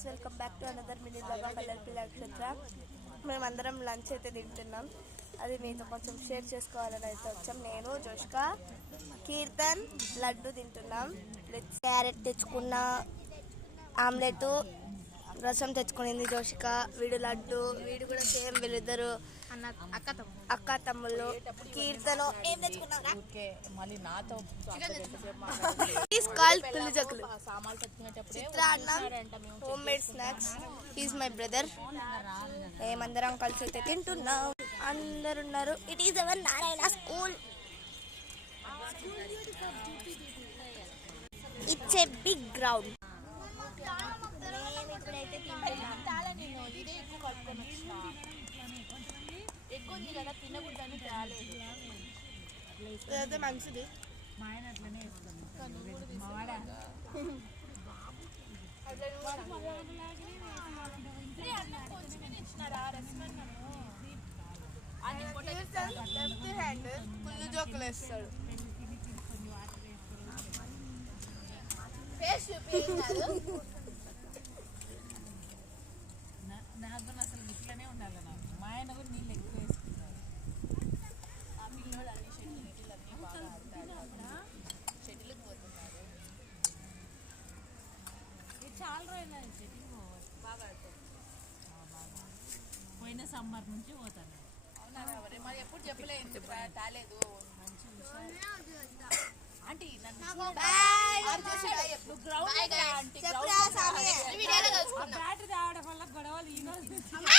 Friends, welcome back to another mini blog of LLP నక్షత్ర. మేమందరం lunch అయితే తింటున్నాం. అది మీతో కొంచెం షేర్ చేసుకోవాలని అయితే వచ్చాం. నేను జోష్క, కీర్తన్ లడ్డు తింటున్నాం. క్యారెట్ తెచ్చుకున్న, ఆమ్లెట్, రసం తెచ్చుకునింది జోషిక. వీడు లడ్డు, వీడు కూడా సేమ్. వీళ్ళిద్దరు అక్క తమ్ముళ్ళు. కీర్తను ఏం తెచ్చుకున్నారా? చిత్ర అన్నం, home made snacks. Is my brother. మేమందరం కలిసి అయితే తింటున్నాం. అందరు ఉన్నారు. It is our Narayana school. It's a big ground. మంచిది. ఫుల్ జోకులు వేస్తాడు. నాకు అసలు ఇట్లనే ఉండాలి. నాకు మా ఆయన కూడా నీళ్ళు ఎక్కువ వేసుకుంటారు. ఆ పిల్లలు అన్ని షెటిల్ అన్నీ బాగా ఆడతాడు. షెటిల్కి పోతున్నారు. ఇది చాలా రోజులు షెటిల్ బాగా ఆడతాడు. పోయిన సమ్మర్ నుంచి పోతాను. అవునా? మరి ఎప్పుడు చెప్పలేదు, తాలేదు. మంచి విషయం ఆంటీ. నన్ను బ్యాట్ తేవడం వల్ల గొడవలు ఈ రోజు ప్రిన్సిపల్